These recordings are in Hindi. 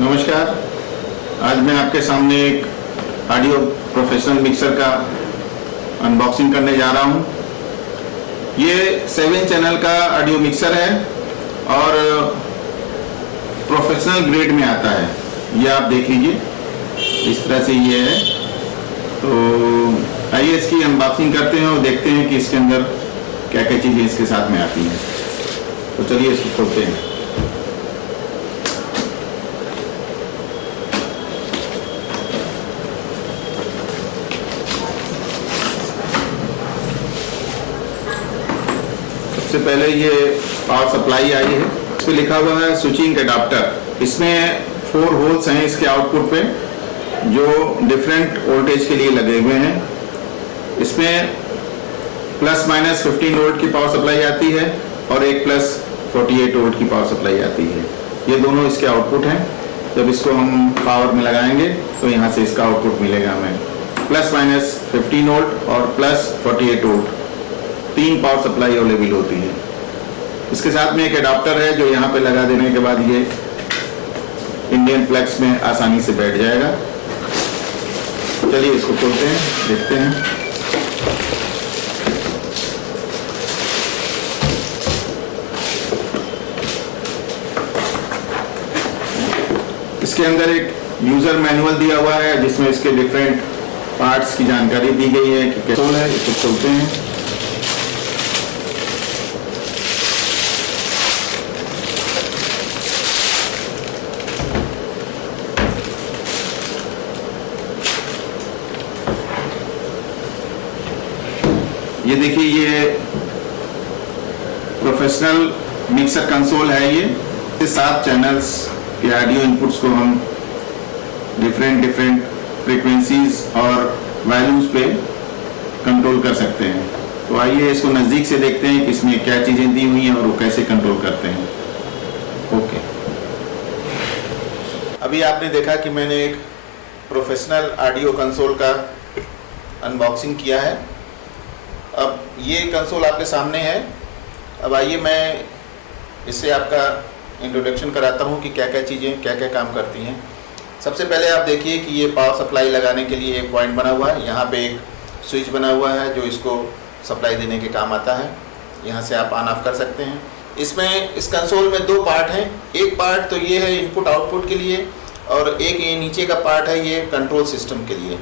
नमस्कार। आज मैं आपके सामने एक ऑडियो प्रोफेशनल मिक्सर का अनबॉक्सिंग करने जा रहा हूं। ये 7 चैनल का ऑडियो मिक्सर है और प्रोफेशनल ग्रेड में आता है। ये आप देख लीजिए, इस तरह से ये है। तो आइए इसकी अनबॉक्सिंग करते हैं और देखते हैं कि इसके अंदर क्या क्या चीज़ें इसके साथ में आती हैं। तो चलिए इसको खोलते हैं। सबसे पहले ये पावर सप्लाई आई है। इस पर लिखा हुआ है स्विचिंग एडाप्टर। इसमें 4 होल्स हैं इसके आउटपुट पे, जो डिफरेंट वोल्टेज के लिए लगे हुए हैं। इसमें प्लस माइनस 15 वोल्ट की पावर सप्लाई आती है और एक प्लस 48 वोल्ट की पावर सप्लाई आती है। ये दोनों इसके आउटपुट हैं। जब इसको हम पावर में लगाएंगे तो यहाँ से इसका आउटपुट मिलेगा हमें प्लस माइनस 15 वोल्ट और plus 48 volt. 3 power supply available होती है। इसके साथ में एक एडाप्टर है जो यहाँ पे लगा देने के बाद ये इंडियन प्लग्स में आसानी से बैठ जाएगा। चलिए इसको खोलते हैं, देखते हैं। इसके अंदर एक यूजर मैनुअल दिया हुआ है जिसमें इसके डिफरेंट पार्ट्स की जानकारी दी गई है कि कैसे है। इसको खोलते हैं। ये देखिए, ये प्रोफेशनल मिक्सर कंसोल है। ये 7 चैनल्स के ऑडियो इनपुट्स को हम डिफरेंट फ्रीक्वेंसीज और वैल्यूज पे कंट्रोल कर सकते हैं। तो आइए इसको नज़दीक से देखते हैं कि इसमें क्या चीज़ें दी हुई हैं और वो कैसे कंट्रोल करते हैं। ओके, अभी आपने देखा कि मैंने एक प्रोफेशनल ऑडियो कंसोल का अनबॉक्सिंग किया है। अब ये कंसोल आपके सामने है। अब आइए मैं इससे आपका इंट्रोडक्शन कराता हूँ कि क्या क्या चीज़ें क्या क्या काम करती हैं। सबसे पहले आप देखिए कि ये पावर सप्लाई लगाने के लिए एक पॉइंट बना हुआ है। यहाँ पे एक स्विच बना हुआ है जो इसको सप्लाई देने के काम आता है। यहाँ से आप ऑन ऑफ कर सकते हैं। इसमें इस कंसोल में 2 पार्ट हैं। एक पार्ट तो ये है इनपुट आउटपुट के लिए और एक ये नीचे का पार्ट है ये कंट्रोल सिस्टम के लिए।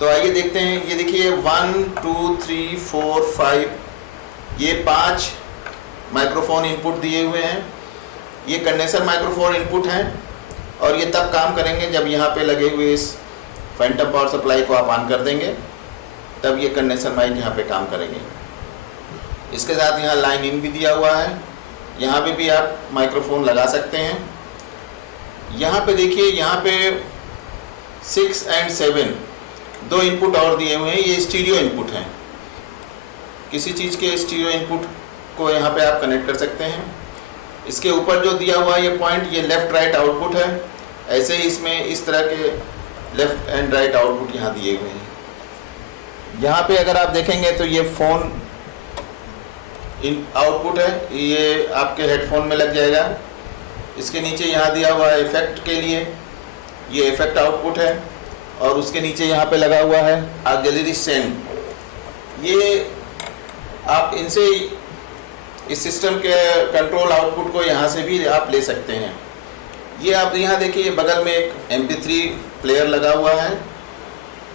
तो आइए देखते हैं। ये देखिए 1 2 3 4 5 ये 5 माइक्रोफोन इनपुट दिए हुए हैं। ये कंडेंसर माइक्रोफोन इनपुट हैं और ये तब काम करेंगे जब यहाँ पे लगे हुए इस फैंटम पावर सप्लाई को आप ऑन कर देंगे, तब ये कंडेंसर माइक यहाँ पे काम करेंगे। इसके साथ यहाँ लाइन इन भी दिया हुआ है। यहाँ पे भी आप माइक्रोफोन लगा सकते हैं। यहाँ पे देखिए, यहाँ पे 6 और 7 2 इनपुट और दिए हुए हैं। ये स्टीरियो इनपुट हैं। किसी चीज़ के स्टीरियो इनपुट को यहाँ पे आप कनेक्ट कर सकते हैं। इसके ऊपर जो दिया हुआ ये पॉइंट, ये लेफ़्ट राइट आउटपुट है। ऐसे ही इसमें इस तरह के लेफ़्ट एंड राइट आउटपुट यहाँ दिए हुए हैं। यहाँ पे अगर आप देखेंगे तो ये फ़ोन इन आउटपुट है, ये आपके हेडफोन में लग जाएगा। इसके नीचे यहाँ दिया हुआ है इफेक्ट के लिए, ये इफेक्ट आउटपुट है। और उसके नीचे यहाँ पे लगा हुआ है ऑक्सिलरी सेंड। ये आप इनसे इस सिस्टम के कंट्रोल आउटपुट को यहाँ से भी आप ले सकते हैं। ये आप यहाँ देखिए, बगल में एक MP3 प्लेयर लगा हुआ है।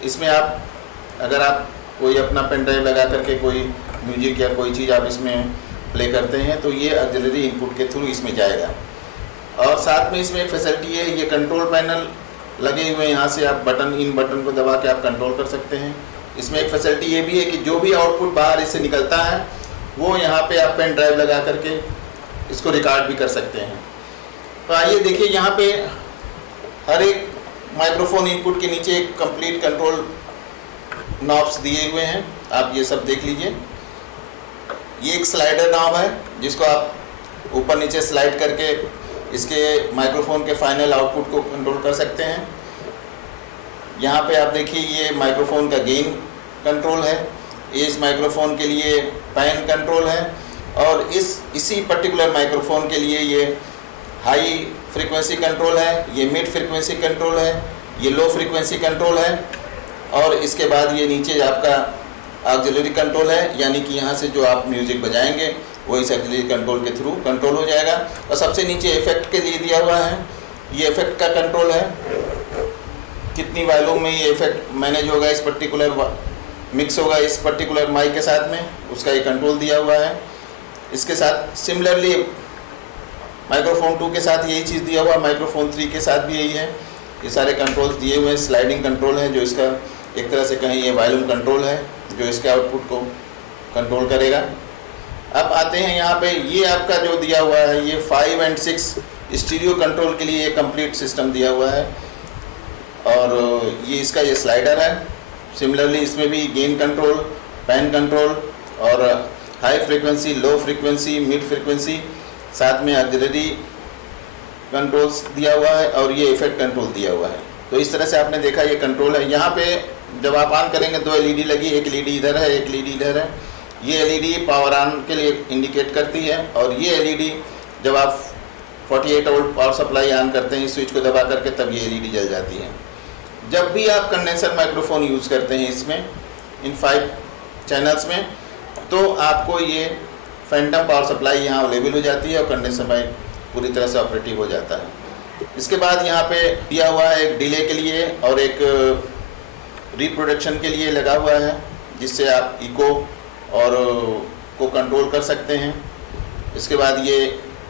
इसमें आप अगर आप कोई अपना पेन ड्राइव लगा करके कोई म्यूजिक या कोई चीज़ आप इसमें प्ले करते हैं तो ये ऑक्सिलरी इनपुट के थ्रू इसमें जाएगा। और साथ में इसमें एक फैसिलिटी है, ये कंट्रोल पैनल लगे हुए हैं। यहाँ से आप इन बटन को दबा के आप कंट्रोल कर सकते हैं। इसमें एक फैसिलिटी ये भी है कि जो भी आउटपुट बाहर इससे निकलता है वो यहाँ पे आप पेन ड्राइव लगा करके इसको रिकॉर्ड भी कर सकते हैं। तो आइए देखिए, यहाँ पे हर एक माइक्रोफोन इनपुट के नीचे एक कंप्लीट कंट्रोल नॉब्स दिए हुए हैं। आप ये सब देख लीजिए। ये एक स्लाइडर नॉब है जिसको आप ऊपर नीचे स्लाइड करके इसके माइक्रोफोन के फाइनल आउटपुट को कंट्रोल कर सकते हैं। यहाँ पे आप देखिए, ये माइक्रोफोन का गेन कंट्रोल है। इस माइक्रोफोन के लिए पैन कंट्रोल है और इसी पर्टिकुलर माइक्रोफोन के लिए ये हाई फ्रीक्वेंसी कंट्रोल है, ये मिड फ्रीक्वेंसी कंट्रोल है, ये लो फ्रीक्वेंसी कंट्रोल है, और इसके बाद ये नीचे आपका ऑक्सिलरी कंट्रोल है, यानी कि यहाँ से जो आप म्यूज़िक बजाएंगे वो इस ऑक्सिलरी कंट्रोल के थ्रू कंट्रोल हो जाएगा। और सबसे नीचे इफेक्ट के लिए दिया हुआ है, ये इफेक्ट का कंट्रोल है, कितनी वॉल्यूम में ये इफेक्ट मैनेज होगा, इस पर्टिकुलर मिक्स होगा इस पर्टिकुलर माइक के साथ में, उसका ये कंट्रोल दिया हुआ है। इसके साथ सिमिलरली माइक्रोफोन 2 के साथ यही चीज़ दिया हुआ, माइक्रोफोन 3 के साथ भी यही है। ये सारे कंट्रोल्स दिए हुए हैं। स्लाइडिंग कंट्रोल है जो इसका एक तरह से कहीं ये वॉल्यूम कंट्रोल है जो इसके आउटपुट को कंट्रोल करेगा। अब आते हैं यहाँ पे, ये आपका जो दिया हुआ है ये 5 और 6 स्टीरियो कंट्रोल के लिए ये कंप्लीट सिस्टम दिया हुआ है, और ये इसका ये स्लाइडर है। सिमिलरली इसमें भी गेन कंट्रोल, पैन कंट्रोल और high frequency, low frequency, mid frequency, साथ में ऑक्सिलरी कंट्रोल्स दिया हुआ है, और ये इफेक्ट कंट्रोल दिया हुआ है। तो इस तरह से आपने देखा ये कंट्रोल है। यहाँ पे जब आप ऑन करेंगे 2 एलईडी लगी, एक एलईडी इधर है, एक एलईडी इधर है। ये एलईडी पावर ऑन के लिए इंडिकेट करती है, और ये एलईडी जब आप 48 वोल्ट पावर सप्लाई ऑन करते हैं स्विच को दबा करके, तब ये एलईडी जल जाती है। जब भी आप कंडेंसर माइक्रोफोन यूज़ करते हैं इसमें, इन 5 चैनल्स में, तो आपको ये फैंटम पावर सप्लाई यहाँ अवेलेबल हो जाती है और कंडेंसर माइक पूरी तरह से ऑपरेटिव हो जाता है। इसके बाद यहाँ पे दिया हुआ है एक डिले के लिए और एक रिप्रोडक्शन के लिए लगा हुआ है, जिससे आप इको और को कंट्रोल कर सकते हैं। इसके बाद ये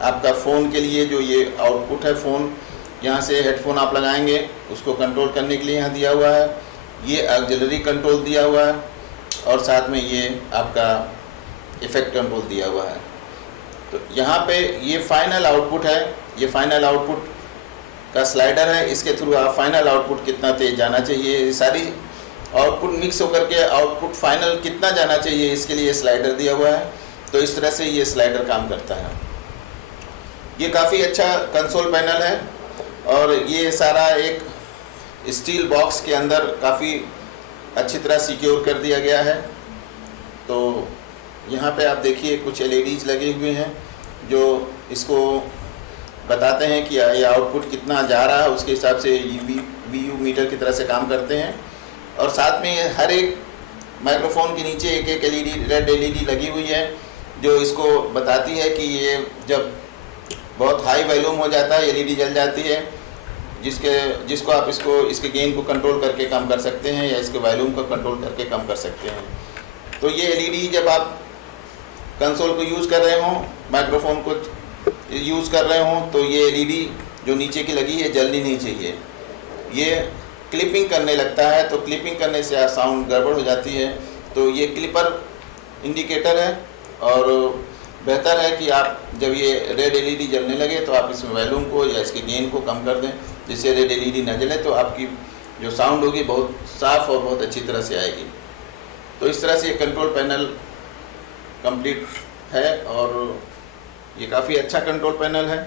आपका फ़ोन के लिए जो ये आउटपुट है, फ़ोन यहाँ से हेडफोन आप लगाएंगे उसको कंट्रोल करने के लिए यहाँ दिया हुआ है। ये ऑक्सिलरी कंट्रोल दिया हुआ है, और साथ में ये आपका इफेक्ट कंट्रोल दिया हुआ है। तो यहाँ पे ये फाइनल आउटपुट है, ये फाइनल आउटपुट का स्लाइडर है। इसके थ्रू आप फाइनल आउटपुट कितना तेज जाना चाहिए, ये सारी आउटपुट मिक्स होकर के आउटपुट फाइनल कितना जाना चाहिए, इसके लिए स्लाइडर दिया हुआ है। तो इस तरह से ये स्लाइडर काम करता है। ये काफ़ी अच्छा कंसोल पैनल है, और ये सारा एक स्टील बॉक्स के अंदर काफ़ी अच्छी तरह सिक्योर कर दिया गया है। तो यहाँ पे आप देखिए कुछ एलईडीज लगे हुए हैं जो इसको बताते हैं कि ये आउटपुट कितना जा रहा है, उसके हिसाब से वीयू मीटर की तरह से काम करते हैं। और साथ में हर एक माइक्रोफोन के नीचे एक एक एलईडी, रेड एलईडी लगी हुई है, जो इसको बताती है कि ये जब बहुत हाई वॉल्यूम हो जाता है एलईडी जल जाती है, जिसको आप इसके गेन को कंट्रोल करके कम कर सकते हैं, या इसके वॉल्यूम को कंट्रोल करके कम कर सकते हैं। तो ये एलईडी जब आप कंसोल को यूज़ कर रहे हों, माइक्रोफोन को यूज़ कर रहे हों, तो ये एलईडी जो नीचे की लगी है जलनी नहीं चाहिए। ये क्लिपिंग करने लगता है, तो क्लिपिंग करने से साउंड गड़बड़ हो जाती है। तो ये क्लिपर इंडिकेटर है, और बेहतर है कि आप जब ये रेड एलईडी जलने लगे तो आप इसमें वॉल्यूम को या इसके गेन को कम कर दें, जिससे रेड एलईडी न जले, तो आपकी जो साउंड होगी बहुत साफ़ और बहुत अच्छी तरह से आएगी। तो इस तरह से ये कंट्रोल पैनल कंप्लीट है, और ये काफ़ी अच्छा कंट्रोल पैनल है।